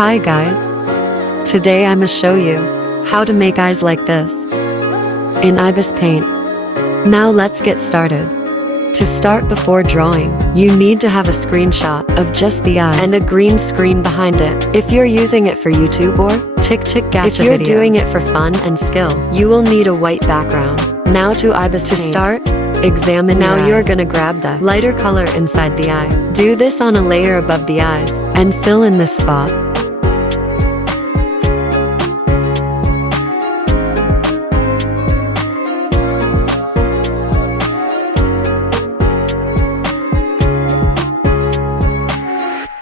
Hi guys. Today I'ma show you how to make eyes like this in ibis paint. Now let's get started. To start, before drawing, you need to have a screenshot of just the eyes and a green screen behind it. If you're using it for YouTube or TikTok gacha If you're videos, doing it for fun and skill, you will need a white background. Now to ibis To paint. start, Examine Now your you're eyes. Gonna grab the lighter color inside the eye. Do this on a layer above the eyes and fill in this spot.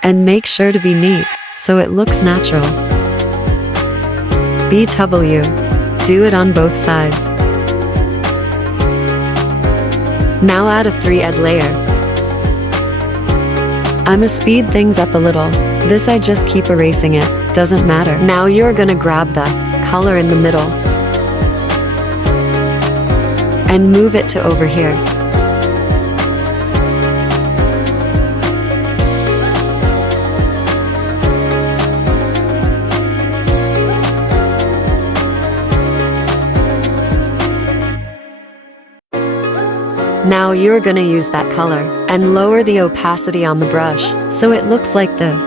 And make sure to be neat, so it looks natural. BW. Do it on both sides. Now add a 3D layer. I'ma speed things up a little. This I just keep erasing it, doesn't matter. Now you're gonna grab the color in the middle and move it to over here. Now you're gonna use that color and lower the opacity on the brush so it looks like this.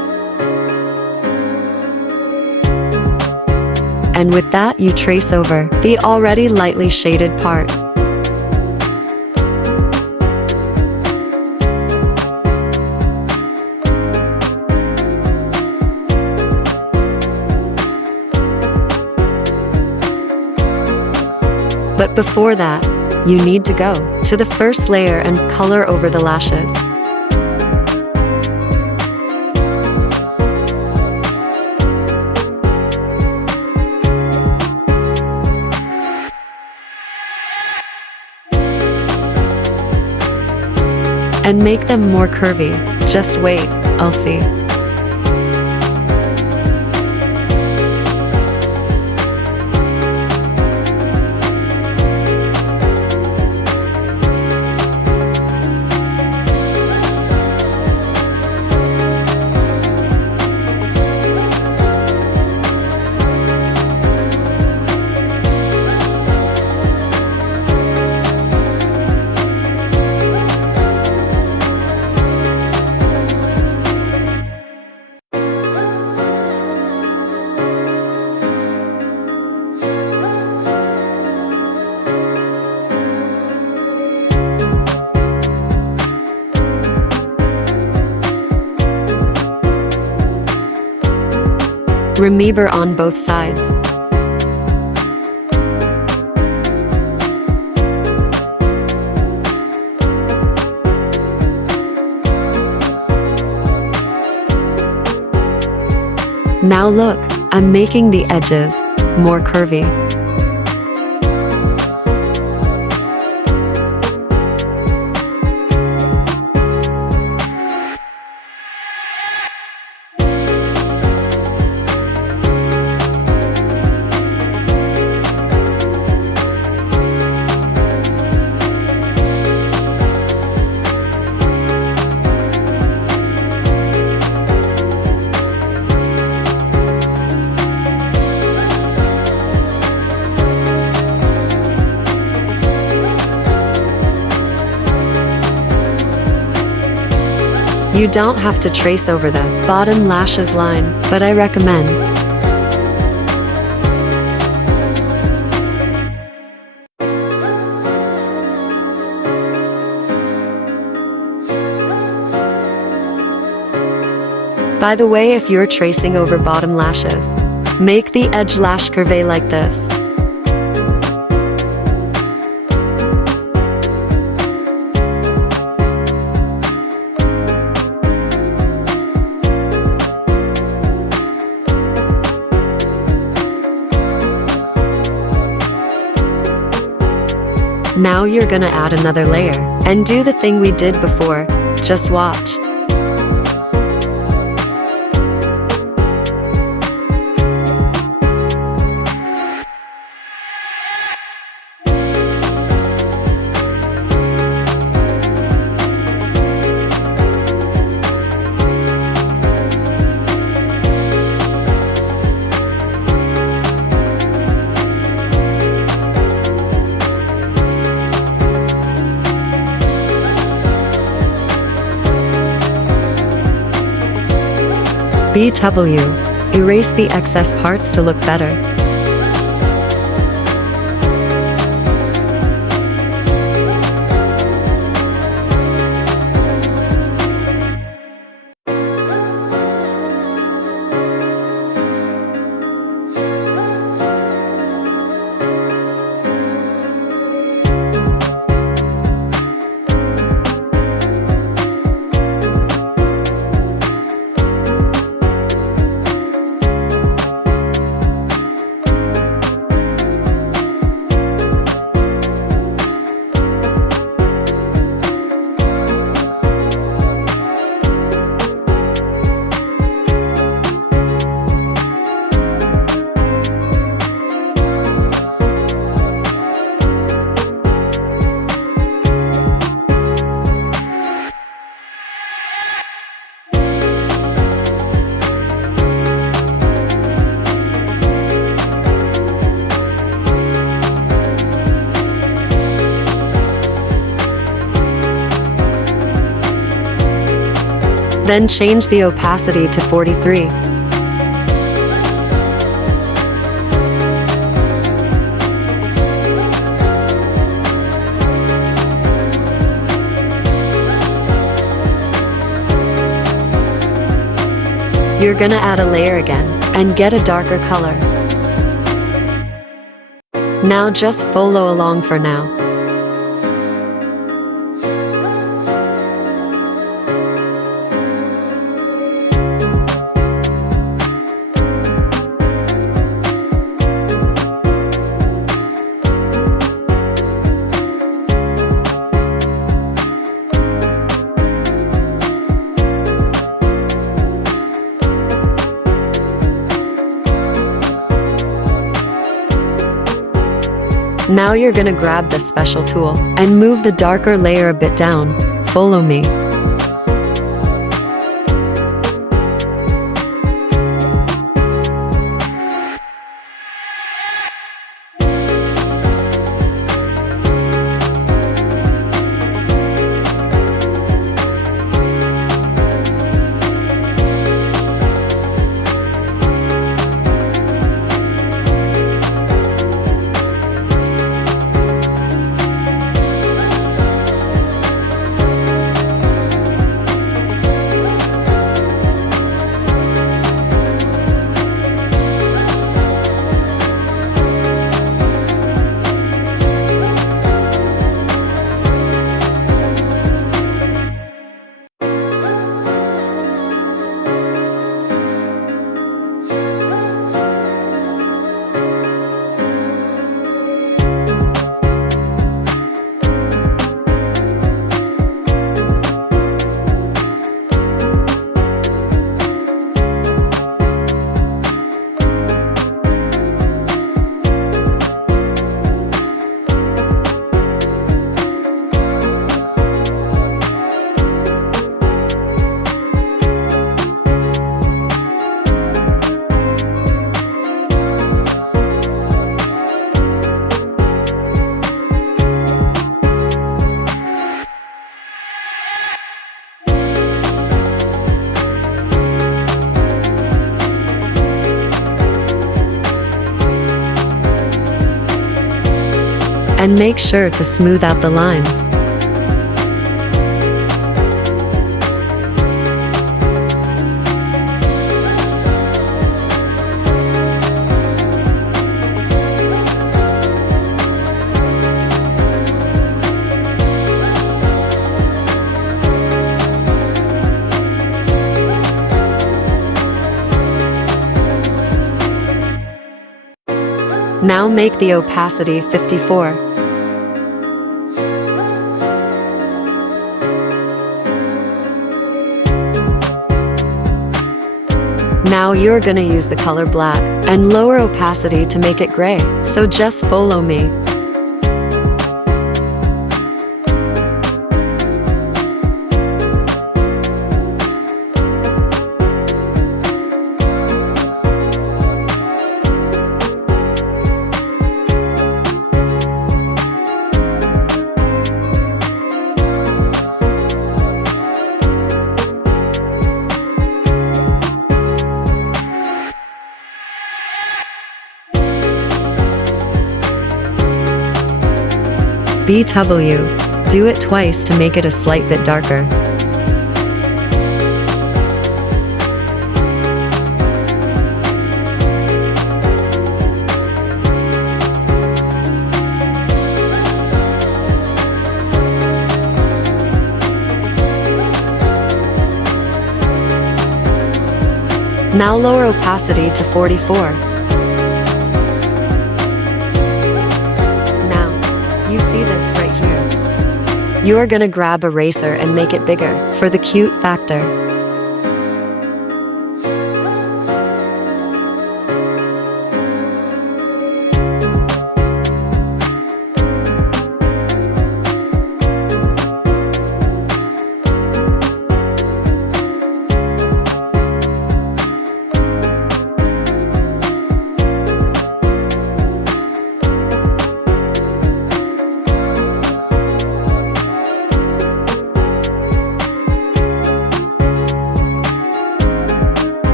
And with that, you trace over the already lightly shaded part. But before that, you need to go to the first layer and color over the lashes. And make them more curvy. Just wait, I'll see. Remember on both sides. Now look, I'm making the edges more curvy. You don't have to trace over the bottom lashes line, but I recommend. By the way, if you're tracing over bottom lashes, make the edge lash curve like this. Now you're gonna add another layer and do the thing we did before. Just watch. BW. Erase the excess parts to look better. Then change the opacity to 43. You're gonna add a layer again and get a darker color. Now just follow along for now. Now you're gonna grab this special tool and move the darker layer a bit down. Follow me. And make sure to smooth out the lines. Now make the opacity 54. Now you're gonna use the color black and lower opacity to make it gray, so just follow me. BW. Do it twice to make it a slight bit darker. Now lower opacity to 44. Now, you see this right here. You are gonna grab a eraser and make it bigger for the cute factor.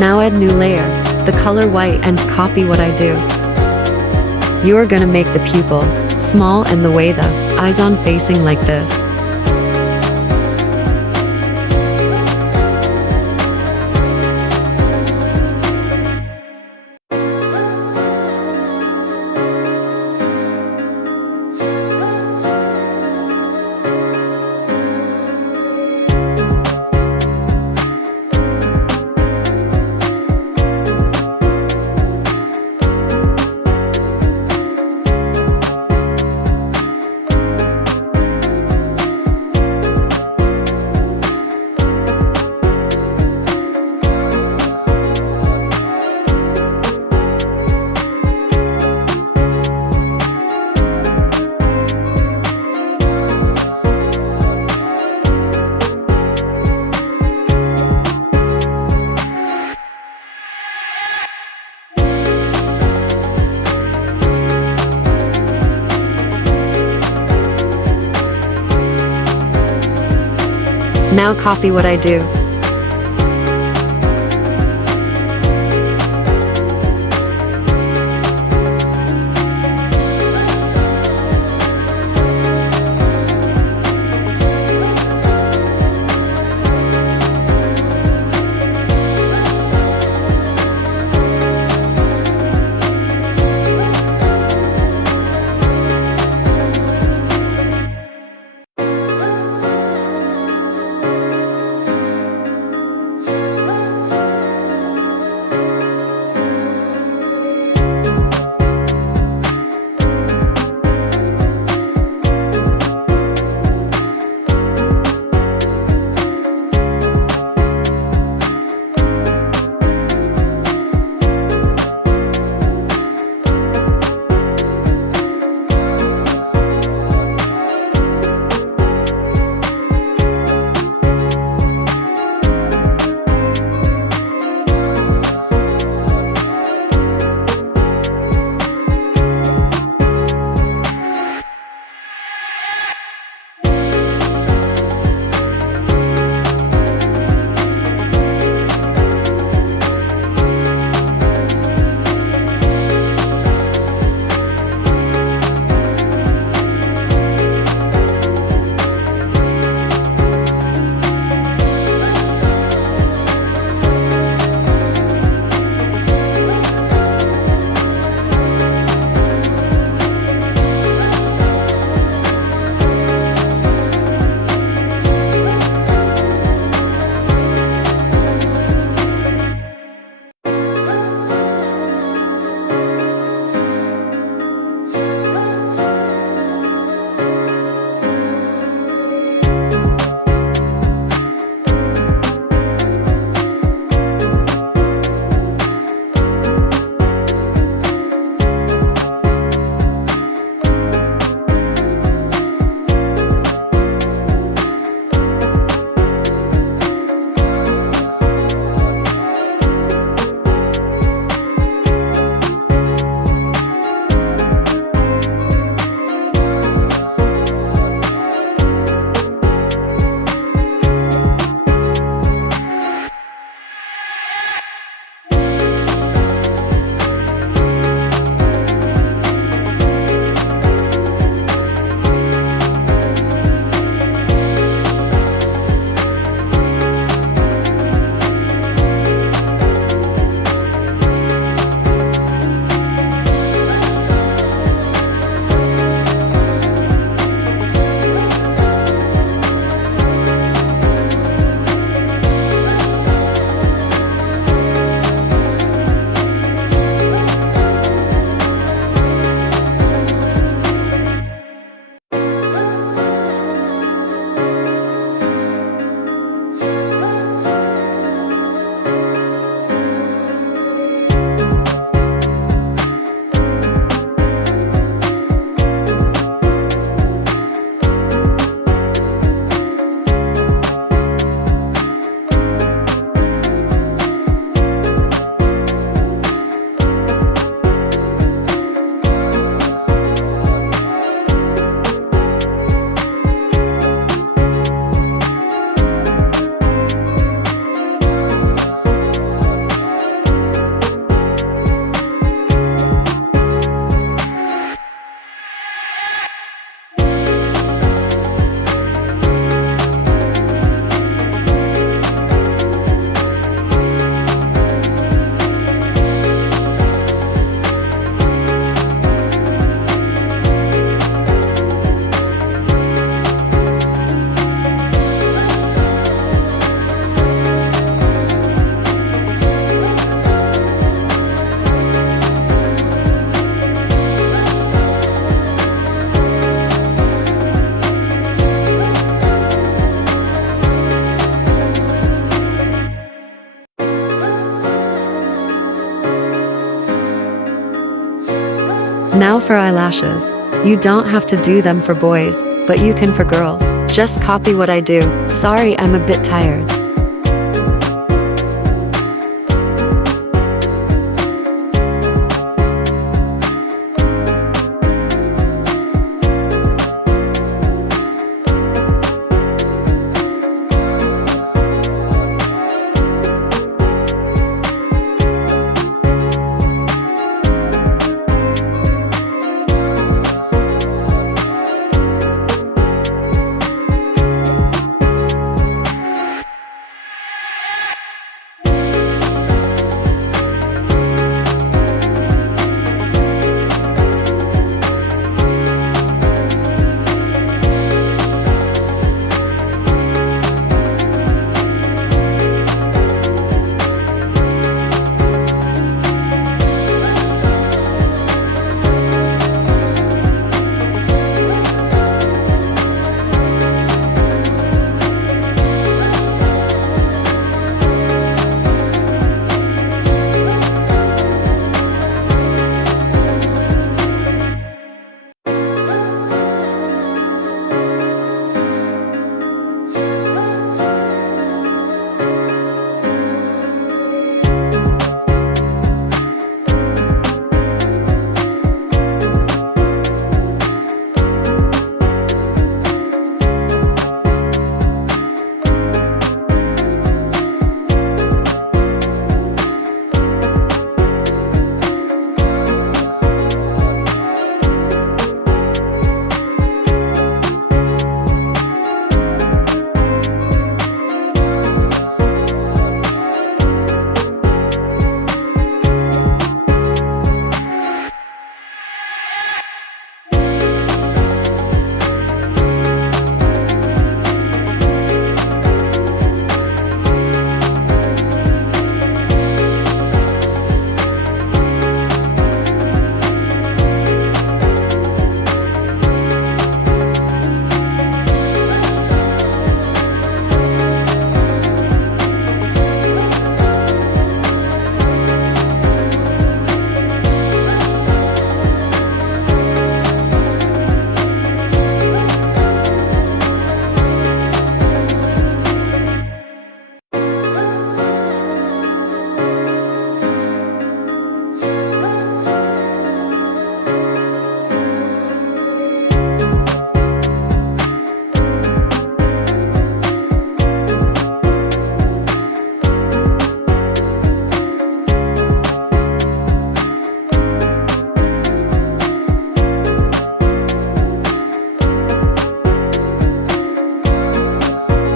Now add new layer, the color white, and copy what I do. You are gonna make the pupil small and the way the eyes on facing like this. Now copy what I do. Now for eyelashes. You don't have to do them for boys, but you can for girls. Just copy what I do. Sorry, I'm a bit tired.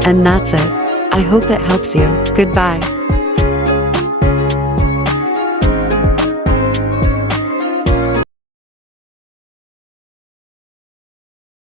And that's it. I hope that helps you. Goodbye.